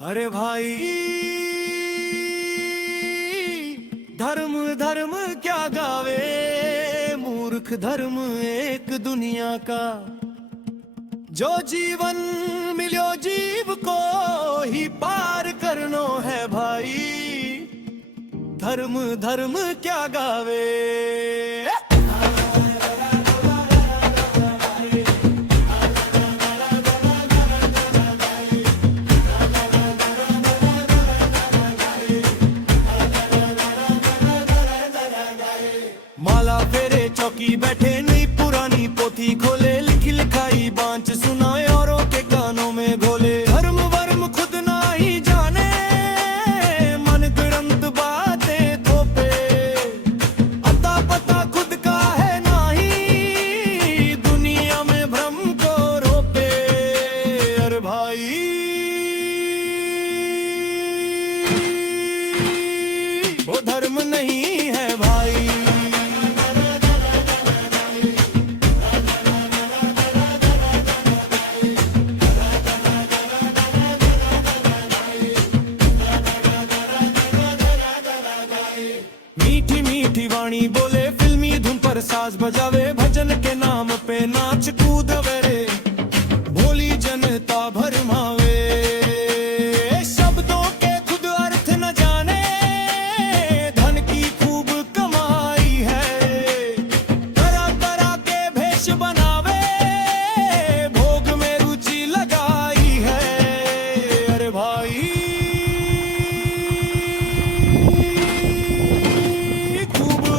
अरे भाई, धर्म धर्म क्या गावे, मूर्ख धर्म एक दुनिया का। जो जीवन मिलो जीव को ही पार करनो है भाई, धर्म धर्म क्या गावे। माला फेरे चौकी बैठे, नई पुरानी पोथी खोले, लिखी लिखाई बांच सुनाए औरों के कानों में घोले। धर्म वर्म खुद ना ही जाने, मन गड़ंत बातें थोपे, अता पता खुद का है नाही, दुनिया में भ्रम को रोपे। अरे भाई, वो धर्म नहीं है भाई। मीठी मीठी वाणी बोले, फिल्मी धुन पर साज बजावे, भजन के नाम पे नाच कूद रे, भोली जनता भरमावे। शब्दों के खुद अर्थ न जाने, धन की खूब कमाई है, तरह तरह के भेष बनावे, भोग में रुचि लगाई है। अरे भाई,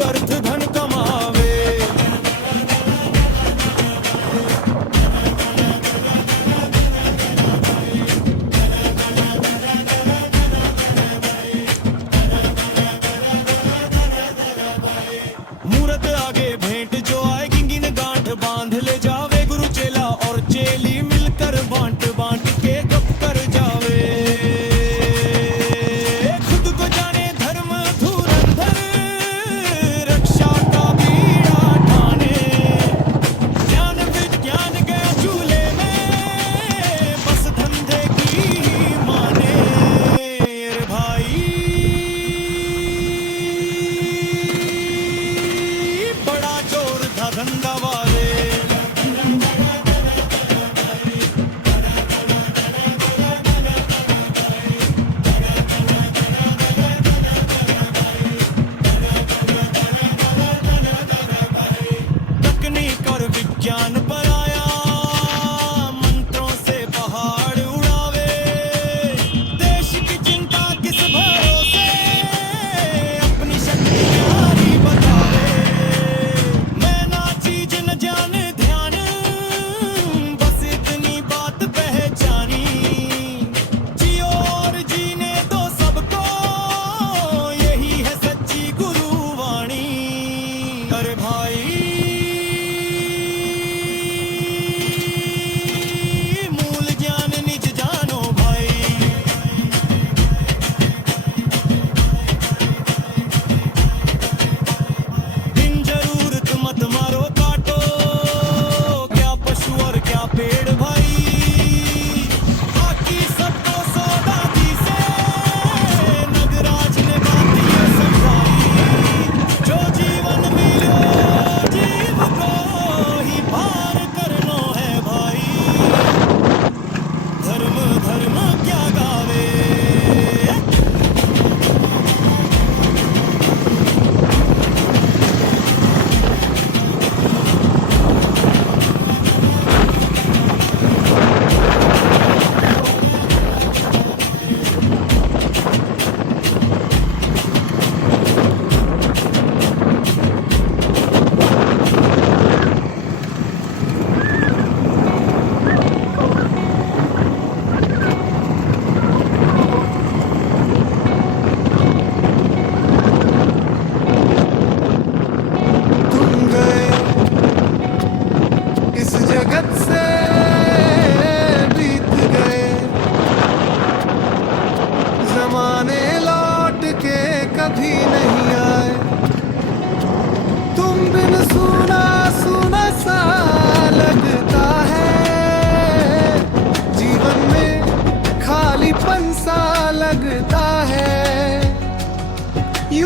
अर्थ धन कमावे। मूरत आगे भेंट जो आए, गिंगिन गांठ बांध ले जावे, गुरु चेला और चेली मिलकर बांट बांट के गप कर जावे। खुद को जाने धर्म धुरंधर, रक्षा का बीड़ा ठाने, ज्ञान विज्ञान के चूल्हे में, बस धंधे की ही माने। अरे भाई, बड़ा जोर था धंधा वाले। तकनीक और विज्ञान पर आया, मंत्रों से पहाड़ उड़ावे, देश की चिंता किस भरोसे, अपनी शक्ति यारी बतावे। मैं ना चीज न जाने ध्यान, बस इतनी बात पहचानी, जियो और जीने दो सबको, यही है सच्ची गुरुवाणी। अरे भाई, मूल ज्ञान निज जानो भाई। बिन जरूरत मत मारो काटो, क्या पशु और क्या पेड़ भाई, बाकी सबको सौदा दी से, नगराज ने बात ये समझाई। जो जीवन मिलो जीव को ही पार करनो है भाई, धर्म धर्म क्या गावे।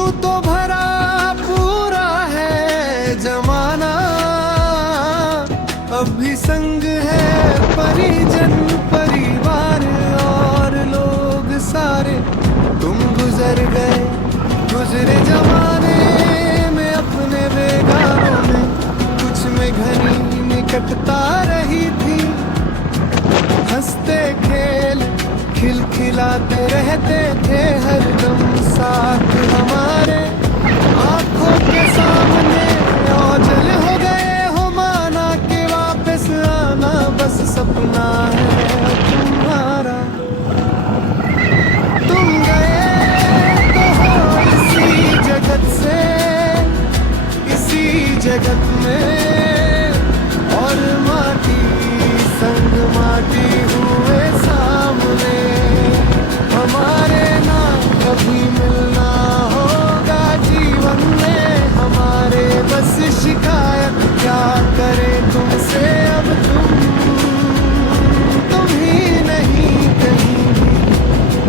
यूं तो भरा पूरा है जमाना, अब भी संग है परिजन परिवार और लोग सारे। तुम गुजर गए गुजरे जमाने में अपने बेगानों में, कुछ में घनी निकटता रही थी। हंसते खेल खिलखिलाते रहते थे हरदम साथ हमारे। आंखों के सामने ओझल हो गए हो माना के वापस आना बस सपना है तुम्हारा। तुम गए तो हो इसी जगत से, इसी जगत में, और माटी संग माटी हुए सामने हमारे। ना कभी मिलना होगा जीवन में हमारे, बस शिकायत क्या करें तुमसे अब तुम ही नहीं कहीं भी,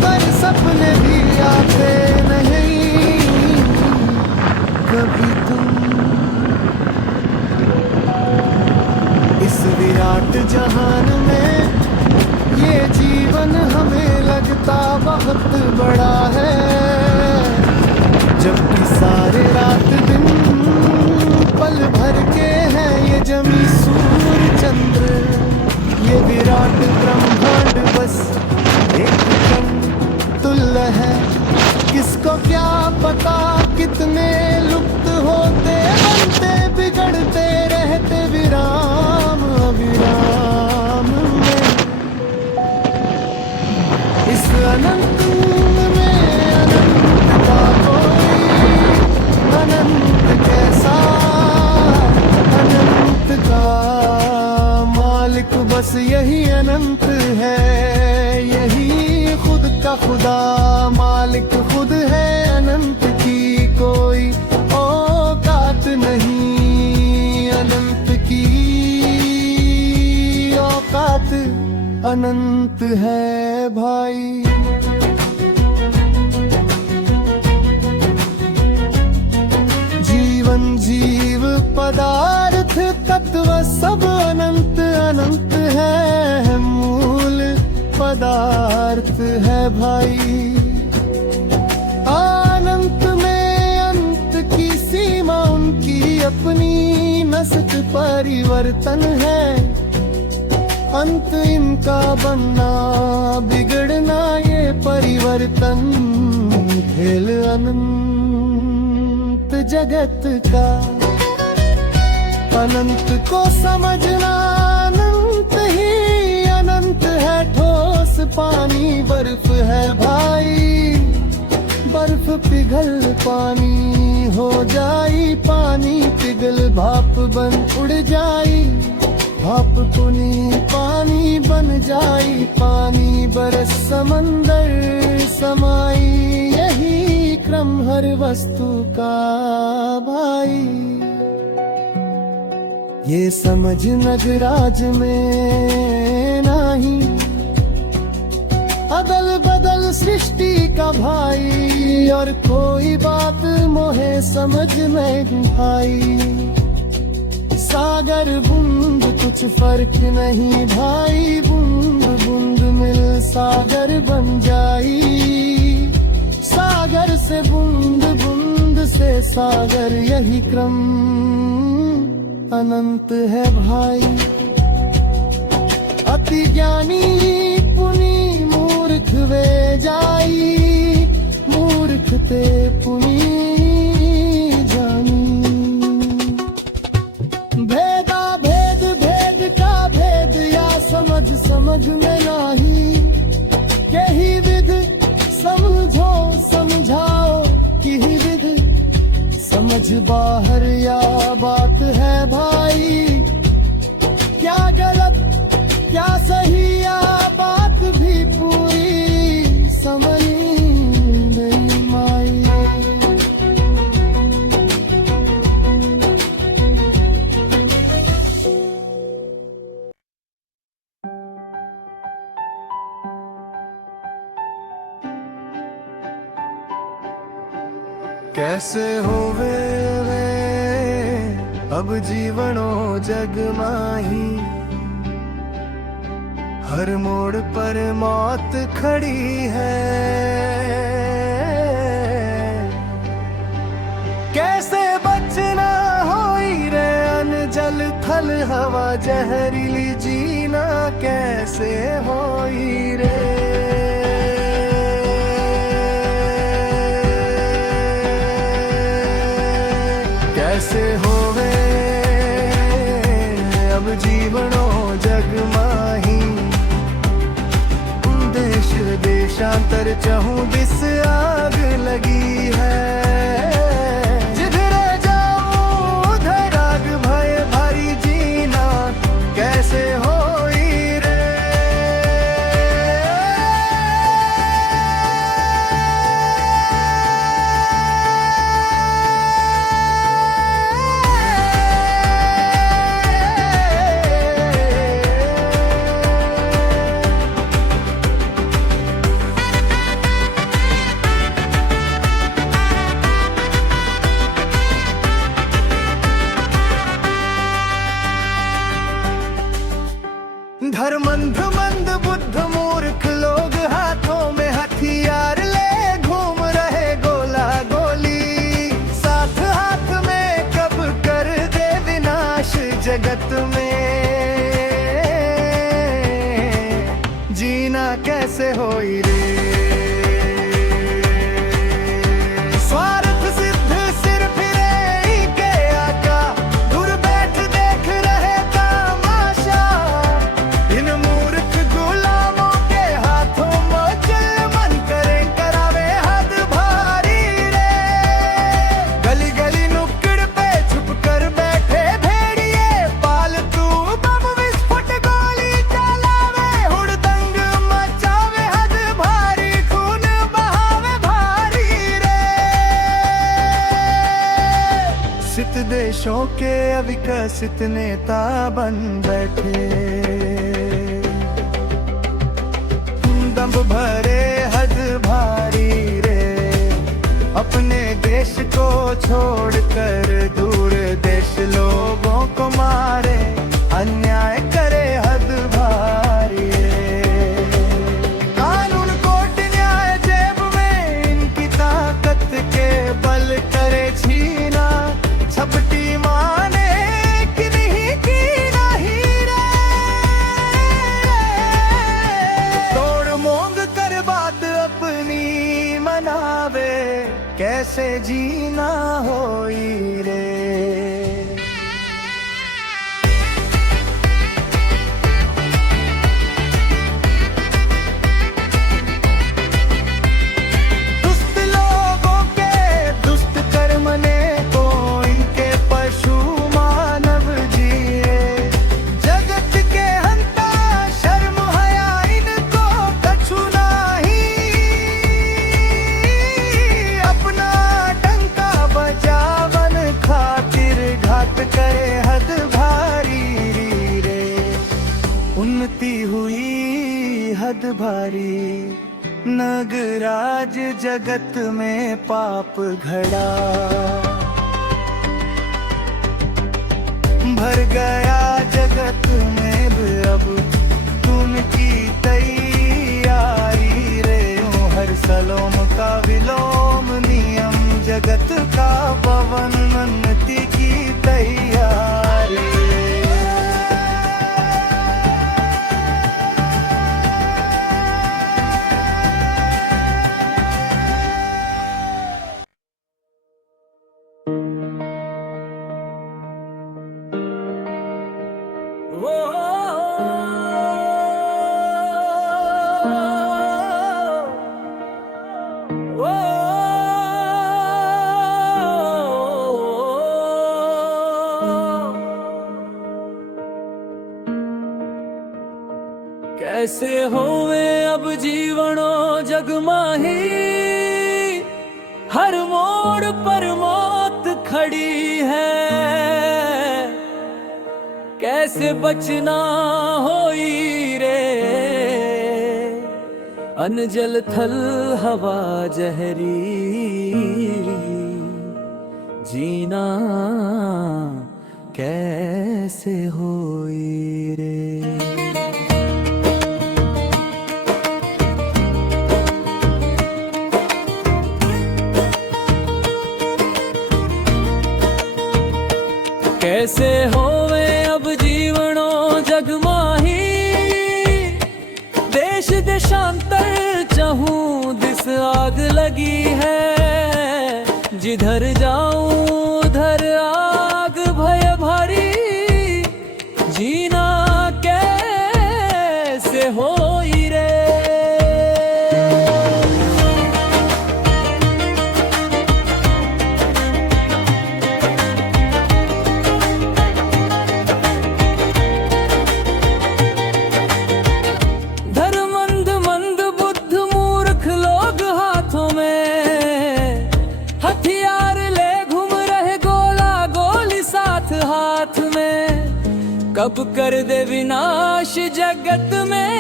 पर सपने भी आते नहीं कभी तुम। इस विराट जहान में ये जीवन हमें लगता बहुत बड़ा है, जबकि सारे रात दिन पल भर के हैं ये जमी सूर्य चंद्र। ये विराट ब्रह्मांड बस एक कण तुल्य है, किसको क्या पता कितने लुप्त होते बनते बिगड़ते रहते विराम अविराम में। इस अनंत में अनंत का कोई अनंत कैसा, अनंत का मालिक बस यही अनंत है, यही खुद का खुदा मालिक खुद है। अनंत की कोई औकात नहीं, अनंत की औकात अनंत है भाई। जीवन जीव पदार्थ तत्व सब अनंत अनंत है, मूल पदार्थ है भाई। अनंत में अंत की सीमा उनकी अपनी, नसक परिवर्तन है अंत इनका बनना बिगड़ना ये परिवर्तन। खेल अनंत जगत का, अनंत को समझना अनंत ही अनंत है। ठोस पानी बर्फ है भाई, बर्फ पिघल पानी हो जाई, पानी पिघल भाप बन उड़ जाई, भाप पुनी पानी बन जाई, पानी बरस समंदर समाई। यही क्रम हर वस्तु का भाई, ये समझ नगराज में नहीं, अदल बदल सृष्टि का भाई। और कोई बात मोहे समझ में भाई, सागर बूंद कुछ फर्क नहीं भाई, बूंद बूंद मिल सागर बन जाई, सागर से बूंद बूंद से सागर। यही क्रम अनंत है भाई। अति ज्ञानी पुनी मूर्ख वे जाई, मूर्ख ते पुनी जानी। भेदा भेद भेद का भेद या समझ समझ में नाही, यही विध समझो समझाओ की विध, समझ बाहर या बात है भाई। क्या गलत क्या सही या बात भी पूरी समझ नहीं माई। कैसे होवे वे अब जीवनो जग माही, हर मोड़ पर मौत खड़ी है। कैसे बचना होई रे अनजल थल हवा जहरीली, जीना कैसे होई रे। कैसे होवे अब जीवनो जग माही, देश देशांतर चहूं दिस आग लगी है। जिधर जाऊं उधर आग भय भारी, जीना कैसे होई रे। धर्मंध मंद बुद्ध मूर्ख लोग हाथों में हथियार ले घूम रहे गोला गोली, साथ हाथ में कब कर दे विनाश जगत में। जीना कैसे होई रे। स्वार्थ सिद्ध सिर फिरे के आका, दूर बैठ देख रहे तमाशा, इन मूर्ख गुलामों के हाथों मचल मन करे करावे हद भारी रे। गली गली नुक्कड़ पे छुप कर बैठे भेड़िए, पालतू बम विस्फोट गोली चलावे, हुड़दंग मचावे हद भारी, खून बहावे भारी रे। सित देशों के अविकसित नेता बन बैठे, दंभ भरे हद भारी रे। अपने देश को छोड़कर दूर देश लोगों को मारे, अन्याय करे हद भारी रे। कानून कोर्ट न्याय जेब में, इनकी ताकत के बल करे छीना, झपटी माने कि नहीं की नहीं रे। तोड़ मोंग कर बात अपनी मनावे, कैसे जीना होई रे। दुष्ट लोगों के दुष्ट कर्म ने को इनके पशु मानव जिए, जगत के हंता शर्म हया इनको कछु नाही। अपना डंका बजावन खातिर घात करे हद भारी रे। उन्नति हुई हद भारी, नगराज जगत में पाप घड़ा, भर गया जगत में भी अब उनकी तैयारी रे। हर सलोम का विलोम नियम, जगत का पवन उन्नति की तैयारी रे। कैसे होवे अब जीवनो जग माही, हर मोड़ पर मौत खड़ी है। कैसे बचना होई रे, अनजल थल हवा जहरी। जीना कैसे होई रे। कैसे होवे अब जीवनो जगमाही, देश देशांतर चाहूं दिस आग लगी है। जिधर जाऊं उधर आग भय भारी, जीना कैसे होई रे। धर्मंध मंद बुद्ध मूर्ख लोग हाथों में हथियार ले घूम रहे, गोला गोली साथ हाथ में। कब कर दे विनाश जगत में,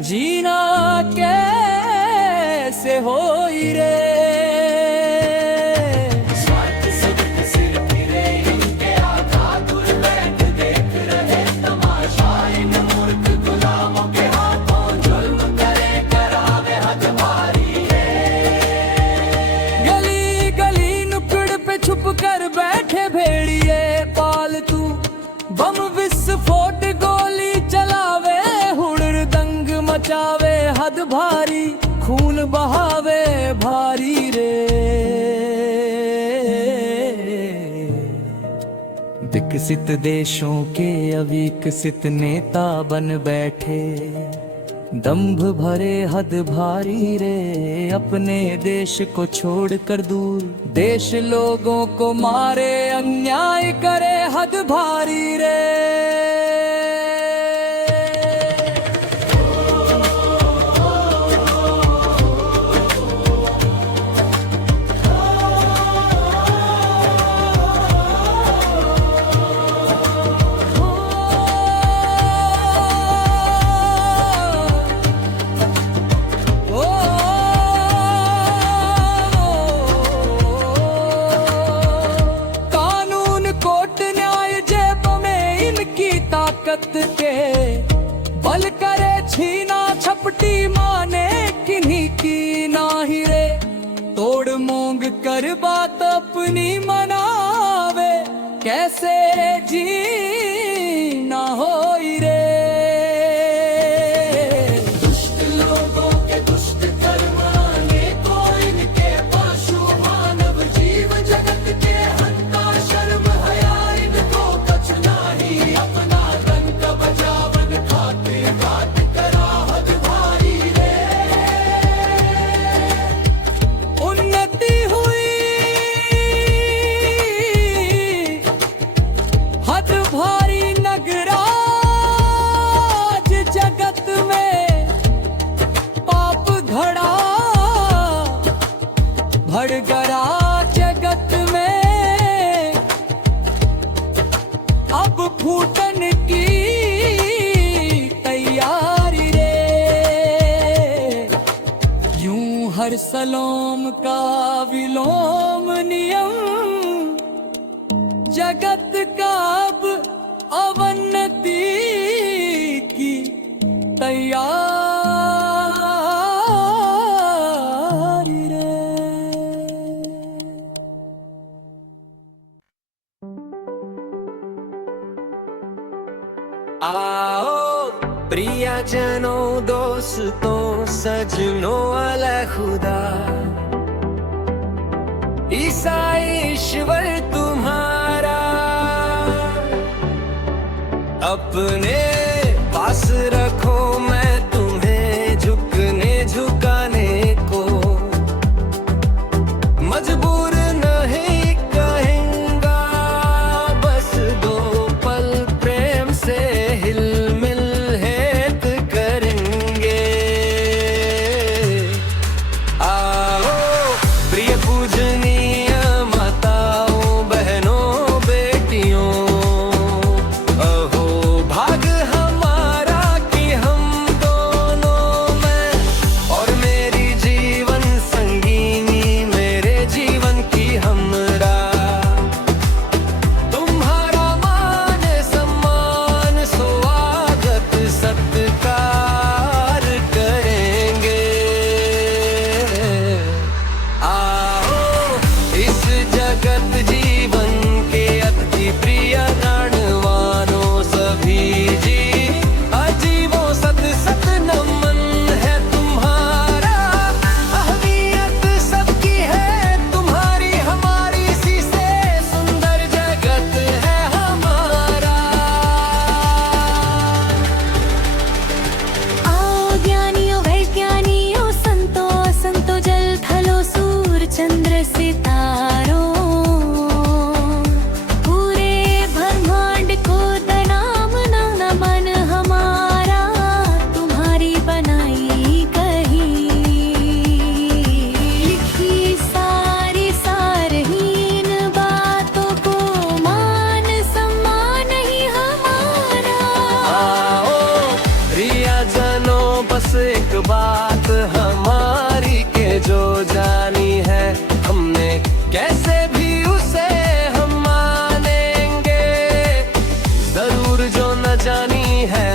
जीना कैसे होई रे। छुप कर बैठे भेड़िए पालतू, बम विस्फोट गोली चलावे, हुड़दंग मचावे हद भारी, खून बहावे भारी रे। विकसित देशों के अविकसित नेता बन बैठे, दंभ भरे हद भारी रे। अपने देश को छोड़कर दूर देश लोगों को मारे, अन्याय करे हद भारी रे। के बल करे छीना छपटी, माने किन्हीं की नाही रे। तोड़ मोंग कर बात अपनी मनावे, कैसे जीना होई रे। दुष्ट लोगों के दुष्ट कर्म को इनके पशु मानव जीव जगत के हंता, शर्म हया इनको कछ नाही। अपना बचावन खाते बात करा हद भारी रे। उन्नति हुई हद भारी नगराज जगत में, पाप घड़ा भड़गरा जगत में। अब फूटन की हर सलोम का विलोम नियम, जगत का अब अवनति की तैयारी रे। आओ प्रियजनों दोस्तों सजनों अल्लाह खुदा, ईसा ईश्वर तुम्हारा अपने पास रखो। मैं तुम्हें झुकने झुकाने को मजबूर नहीं कहेंगा, बस दो पल प्रेम से हिल मिल हेत करेंगे। आओ प्रिय पूजनीय माताओं बहनों बेटियों, अहो भाग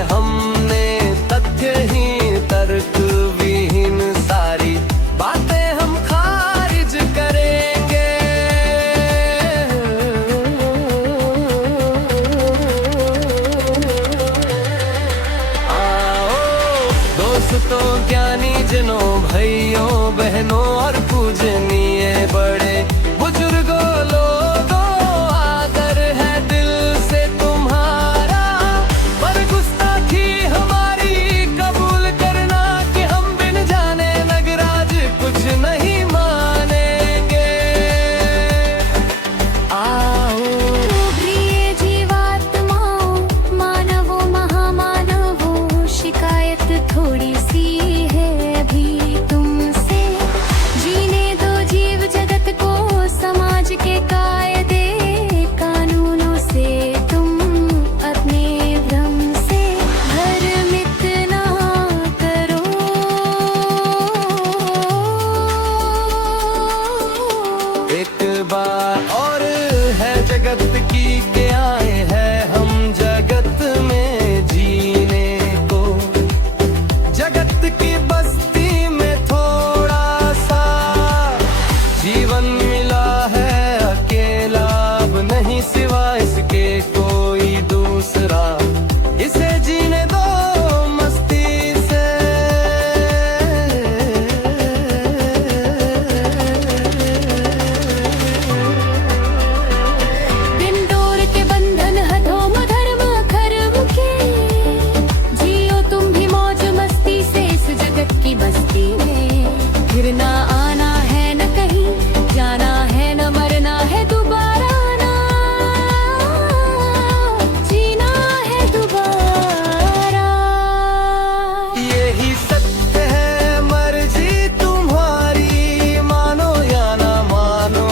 हमने तथ्यहीन तर्क विहीन सारी बातें हम खारिज करेंगे। आओ दोस्तों ज्ञानी जनों भाइयों बहनों और पूजनीय बड़े बुजुर्गों लोगों आदर है दिल से तुम्हारा, पर गुस्ताखी हमारी कबूल करना कि हम बिन जाने नगराज कुछ नहीं मानेंगे। आओ प्रिय जीवात्माओं मानवों महामानवों, शिकायत थोड़ी सी है अभी तुमसे। जीने दो जीव जगत को समाज के कायदे कानूनों से तुम अपने भ्रम से भ्रमित ना करो। एक बार और है जगत की के आए हैं हम जगत में जीने को। जगत की बस्ती में थोड़ा सा जीवन मिला है अकेला, अब नहीं सिवा इसके कोई दूसरा। इसे जीने दो मस्ती से। डिंडोर के बंधन हथों धर्म अधर्म के, जियो तुम भी मौज मस्ती से इस जगत की बस्ती में। फिर ना आना है न कहीं जाना है, न मरना है दोबारा ना जीना है दोबारा। यही सत्य है मर्जी तुम्हारी, मानो या ना मानो।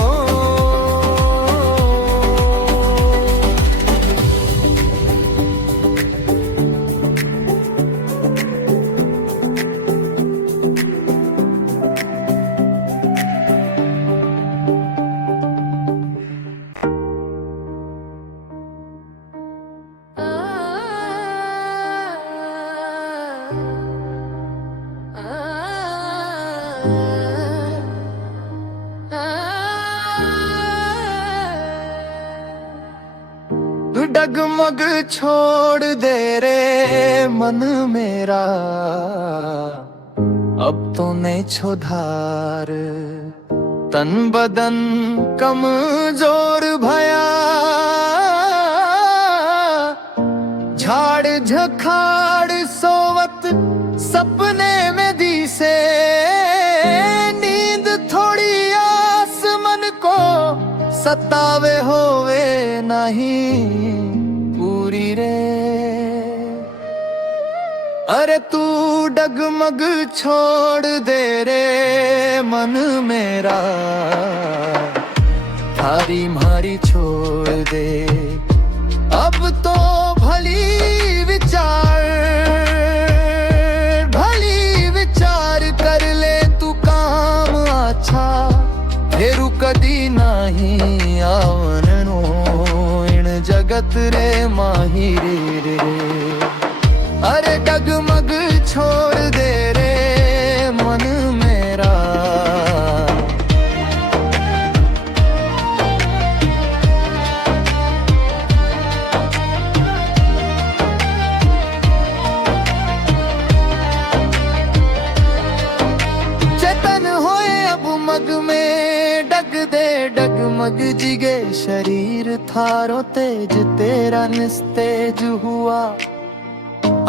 डगमग छोड़ दे रे मन मेरा, अब तो नहीं छोधार। तन बदन कमजोर भया, झाड़ झखाड़ सोवत सपने में दिसे। नींद थोड़ी आस मन को सतावे होवे नहीं पूरी रे। अरे तू डगमग छोड़ दे रे मन मेरा, थारी मारी छोड़ दे। अब तो भली विचार कर ले तू काम अच्छा। फेरू कदी नहीं आवनो इन जगत रे माही रे। अरे डगमग छोड़ दे रे मन मेरा। चेतन होए अब मग में डग दे डगमग जिगे शरीर थारो तेज तेरा निस्तेज हुआ।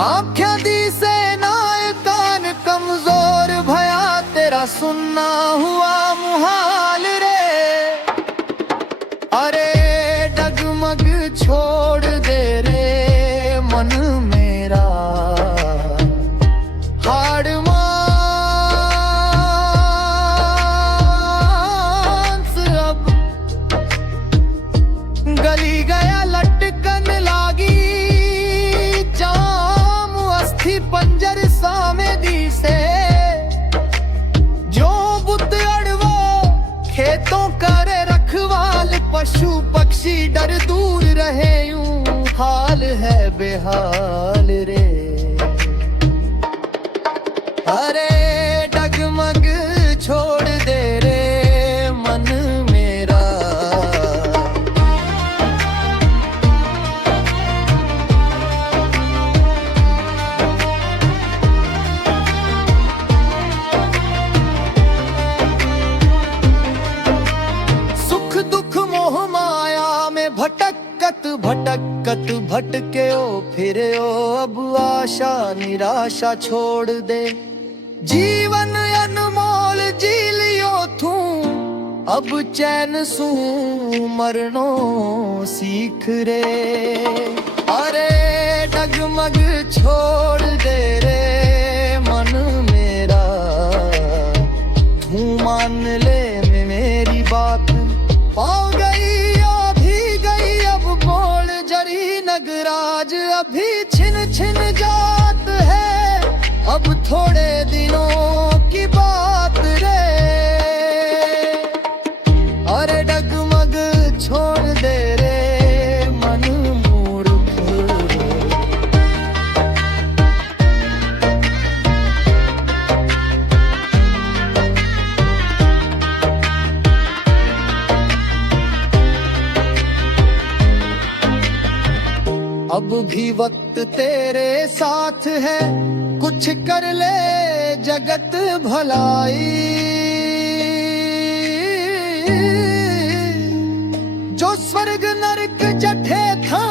आँखें दी से नाय कान कमजोर भया, तेरा सुनना हुआ मुहाल रे। अरे डगमग छोड़ दे रे मन मेरा। हाड़ मांस अब गली गया लटकन लागी। पंजर सामे दी से जो बुत अड़वो खेतों करे रखवाल। पशु पक्षी डर दूर रहे यूं हाल है बेहाल रे। अरे डगमग छोड़ दे रे मन मेरा। सुख दुख मोह माया में भटकत भटकत भटके ओ फिरे ओ, अब आशा निराशा छोड़ दे। जीवन अनमोल जी लियो तू, अब चैन सू मरनो सीख रे। अरे डगमग छोड़ दे रे मन मेरा, तू मान ले मेरी बात। पाँव गई आ भी गई अब बोल जरी नगराज, अभी छिन छिन जात है अब थोड़े दिनों की बात रे। अरे डगमग छोड़ दे रे मन मूर्ख। अब भी वक्त तेरे साथ है, कुछ कर ले जगत भलाई। जो स्वर्ग नरक जठे था